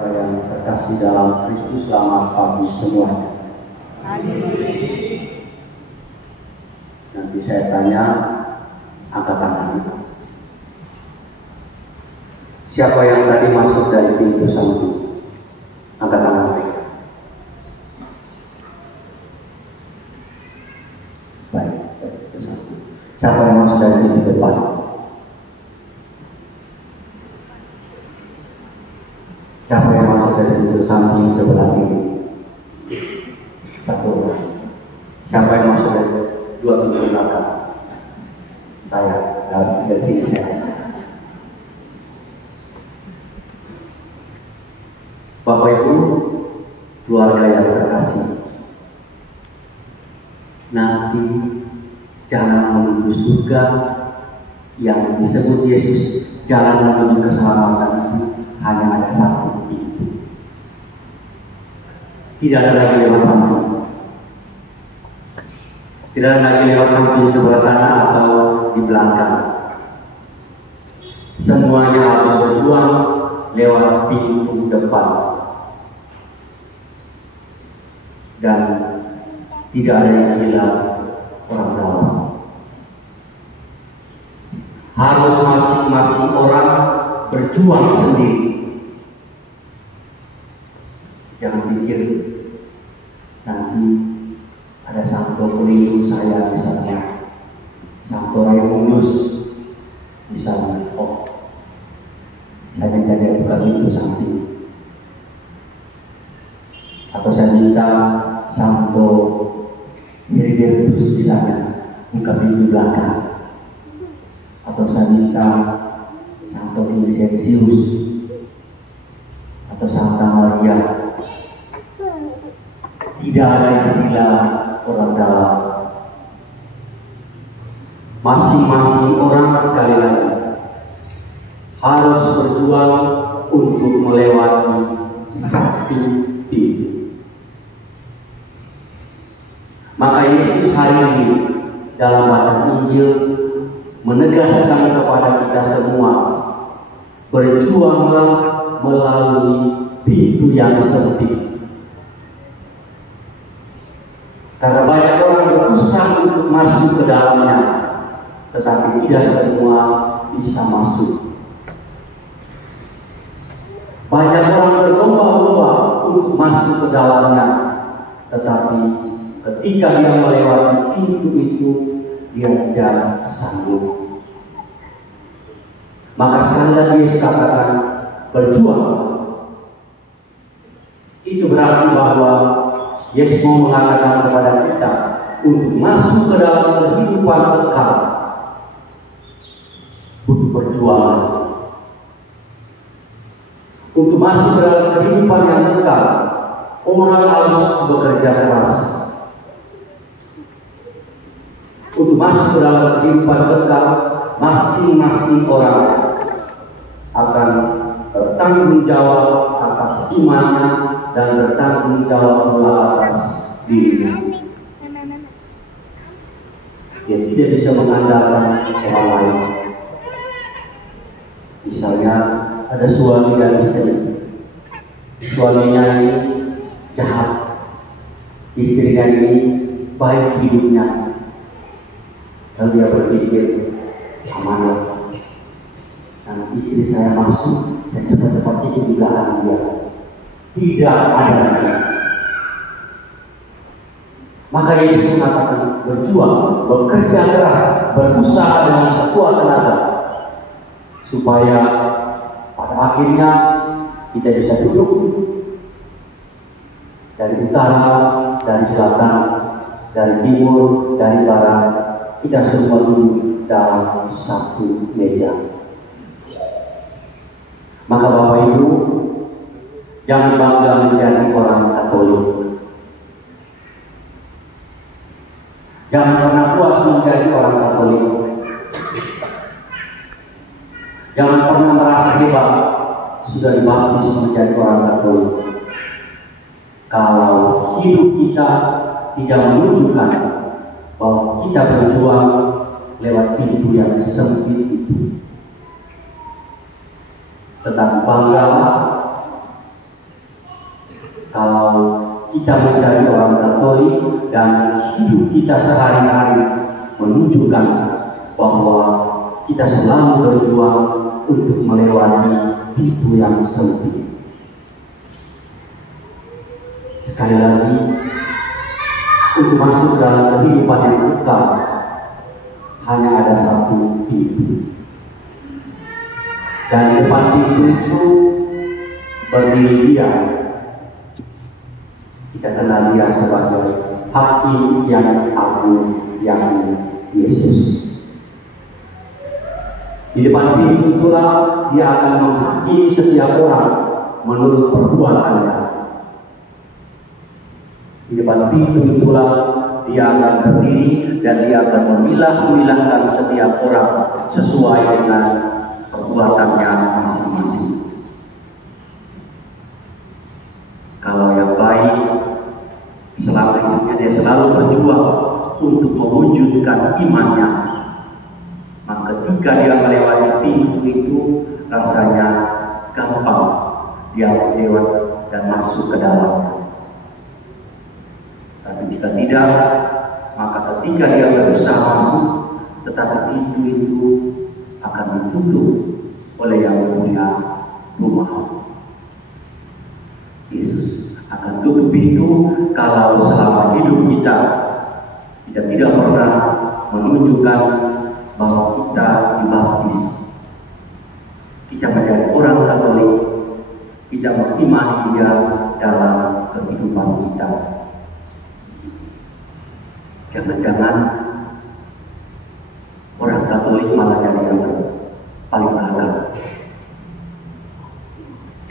Yang terkasih dalam Kristus, selamat pagi semuanya. Nanti saya tanya, angkat tangan. Siapa yang tadi masuk dari pintu samping? Angkat tangan mereka. Baik, itu satu. Siapa yang masuk dari pintu depan? Siapa yang masuk dari pintu samping sebelah sini? Satu orang. Siapa yang masuk dari dua pintu belakang? Saya. Dari sini saya. Bapak Ibu, keluarga yang terkasih, nanti jalan menuju surga yang disebut Yesus, jalan menuju keselamatan itu hanya ada satu pintu. Tidak ada lagi lewat samping. Tidak ada lagi lewat samping sebelah sana atau di belakang. Semuanya harus berjuang lewat pintu depan. Dan tidak ada istilah orang dalam. Harus masing-masing orang berjuang sendiri. Jangan pikir nanti ada satu pelindung saya misalnya, satu Raimunus misalnya, oh saya minta dia buka pintu samping, atau saya minta Santo Heribertus misalnya buka pintu belakang, atau saya minta Santo Vincenzius atau Santa Maria. Tidak ada istilah orang dalam. Masing-masing orang sekali lagi harus berjuang untuk melewati satu pintu. Maka Yesus hari ini dalam bacaan Injil menegaskan kepada kita semua, berjuanglah melalui pintu yang sempit. Karena banyak orang berusaha untuk masuk ke dalamnya, tetapi tidak semua bisa masuk. Banyak orang berlomba-lomba untuk masuk ke dalamnya, tetapi ketika dia melewati pintu itu, dia tidak sanggup. Maka sekali lagi Yesus katakan, berjuang. Itu berarti bahwa Yesus mau mengatakan kepada kita untuk masuk ke dalam kehidupan kekal, untuk berjuang. Untuk masuk ke dalam kehidupan yang kekal, orang harus bekerja keras. Untuk masuk ke dalam kehidupan kekal, masing-masing orang akan bertanggung jawab atas imannya dan bertanggung jawab pula atas dirinya. Dia tidak bisa mengandalkan orang lain. Misalnya ada suami dan istri. Suaminya ini jahat, istrinya ini baik hidupnya. Lalu dia berpikir, amanah, dan istri saya masuk, saya cepat-cepat itu di belakang dia. Tidak ada lagi. Maka Yesus mengatakan berjuang, bekerja keras, berusaha dengan sekuat tenaga, supaya pada akhirnya kita bisa duduk dari utara, dari selatan, dari timur, dari barat. Kita semua duduk dalam satu meja. Maka Bapak Ibu, jangan bangga menjadi orang Katolik. Jangan pernah puas menjadi orang Katolik. Jangan pernah merasa hebat sudah dibaptis menjadi orang Katolik. Kalau hidup kita tidak menunjukkan bahwa kita berjuang lewat pintu yang sempit itu, tetapi banggalah Kalau kita menjadi orang Katolik dan hidup kita sehari-hari menunjukkan bahwa kita selalu berjuang untuk melewati pintu yang sempit. Sekali lagi, untuk masuk dalam kehidupan yang kekal hanya ada satu pintu. Dan depan pintu itu berdiri Dia. Kita kenal Dia sebagai Hakim yang agung, yang Yesus. Di depan pintu itulah Dia akan menghakimi setiap orang menurut perbuatannya. Di depan pintu itulah Dia akan berdiri dan Dia akan memilah-milahkan setiap orang sesuai dengan perbuatannya masing-masing. Kalau yang baik, selama hidupnya dia selalu berjuang untuk mewujudkan imannya, maka ketika dia melewati pintu itu rasanya gampang dia lewat dan masuk ke dalamnya. Tapi jika tidak, maka ketika dia berusaha masuk, tetapi pintu itu akan ditutup oleh yang punya rumah. Yesus akan tutup pintu kalau selama hidup kita tidak pernah menunjukkan bahwa kita dibaptis, kita menjadi orang Katolik, kita mengimani Dia dalam kehidupan kita. Jangan-jangan orang Katolik malah jadi yang paling belakang.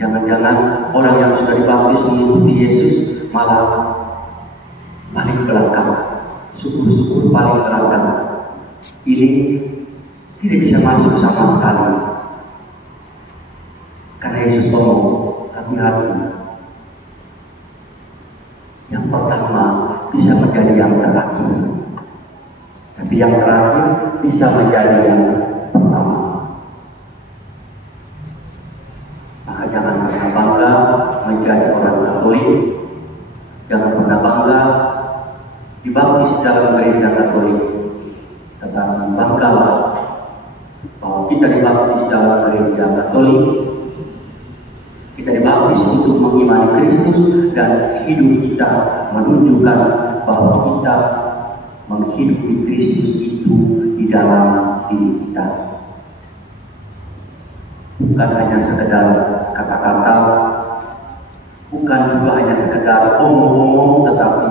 Jangan-jangan orang yang sudah dibaptis mengikuti Yesus malah paling belakang, syukur-syukur paling belakang. Ini tidak bisa masuk sama sekali. Karena Yesus ngomong, hati-hati. Yang pertama bisa menjadi yang terakhir, tapi yang terakhir bisa menjadi yang pertama. Maka jangan pernah bangga menjadi orang Katolik, jangan pernah bangga dibaptis dalam gereja Katolik, tetapi banggalah bahwa kita dibaptis dalam gereja Katolik, kita dibaptis untuk mengimani Kristus dan hidup kita menunjukkan bahwa kita menghidupi Kristus itu di dalam diri kita. Bukan hanya sekedar kata-kata, bukan juga hanya sekedar omong-omong, tetapi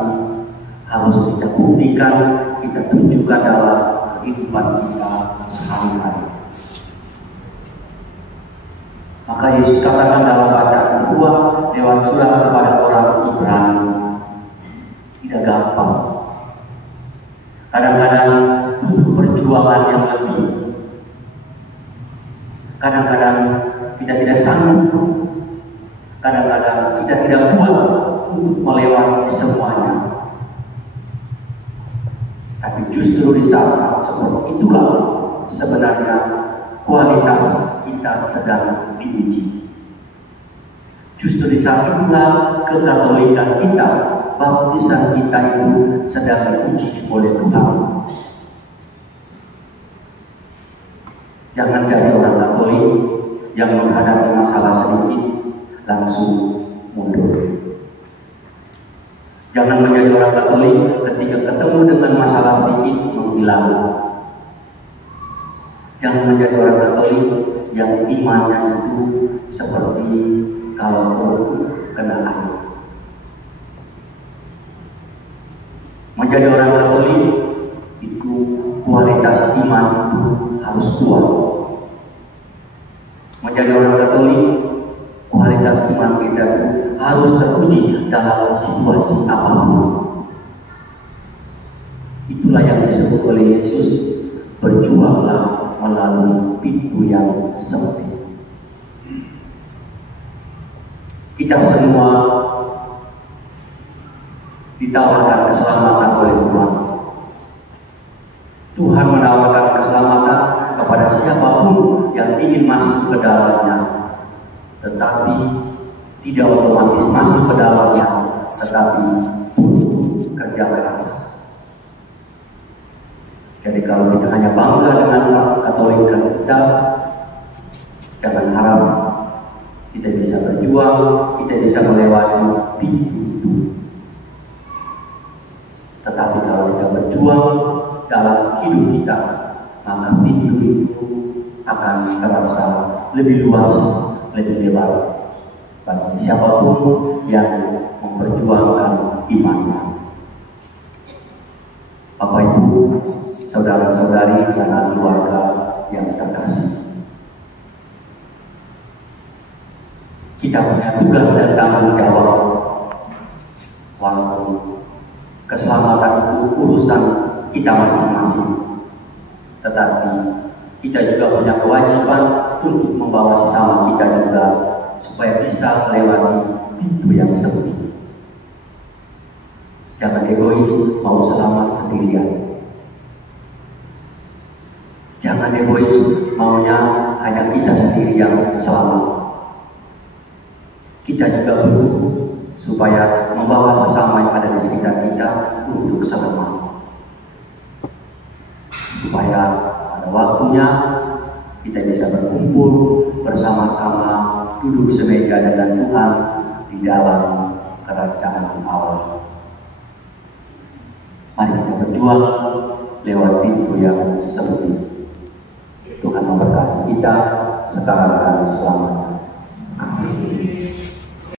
harus kita buktikan, kita tunjukkan dalam kehidupan kita sehari-hari. Maka Yesus katakan dalam bacaan kedua lewat surat kepada orang Ibrani, tidak gampang. Kadang-kadang butuh perjuangan yang lebih. Kadang-kadang kita tidak sanggup. Kadang-kadang kita tidak kuat untuk melewati semuanya. Tapi justru di saat seperti itulah sebenarnya kualitas kita sedang diuji. Justru di saat itulah kekatolikan kita, baptisan kita itu sedang diuji oleh Tuhan. Jangan jadi orang Katolik yang menghadapi masalah sedikit langsung mundur. Jangan menjadi orang Katolik ketika ketemu dengan masalah sedikit menghilang. Jangan menjadi orang Katolik yang imannya itu seperti kalau kena air. Menjadi orang Katolik itu kualitas iman itu harus kuat. Menjadi orang Katolik, kualitas iman kita itu harus teruji dalam situasi apapun. Itulah yang disebut oleh Yesus, berjuanglah melalui pintu yang sempit. Kita semua ditawarkan keselamatan oleh Tuhan. Tuhan menawarkan keselamatan kepada siapapun yang ingin masuk ke dalamnya. Tetapi tidak otomatis masuk ke dalamnya, tetapi kerja keras. Jadi kalau kita hanya bangga dengan Katolik kita, jangan harap kita bisa berjuang, kita bisa melewati pintu itu. Tetapi kalau kita berjuang dalam hidup kita, maka pintu itu akan terasa lebih luas, lebih lebar bagi siapapun yang memperjuangkan imannya. Bapak Ibu, saudara-saudari, sanak keluarga yang terkasih, kita punya tugas dan tanggung jawab. Walaupun keselamatan itu urusan kita masing-masing, tetapi kita juga punya kewajiban untuk membawa sesama kita juga supaya bisa melewati pintu yang sempit. Jangan egois mau selamat sendirian. Jangan egois maunya hanya kita sendiri yang selamat. Kita juga butuh supaya membawa sesama yang ada di sekitar kita untuk selamat. Supaya pada waktunya kita bisa berkumpul bersama-sama, duduk semeja dengan Tuhan di dalam kerajaan Allah. Mari kita berjuang lewat pintu yang sempit. Tuhan memberkati kita sekarang dan selamanya. Amin.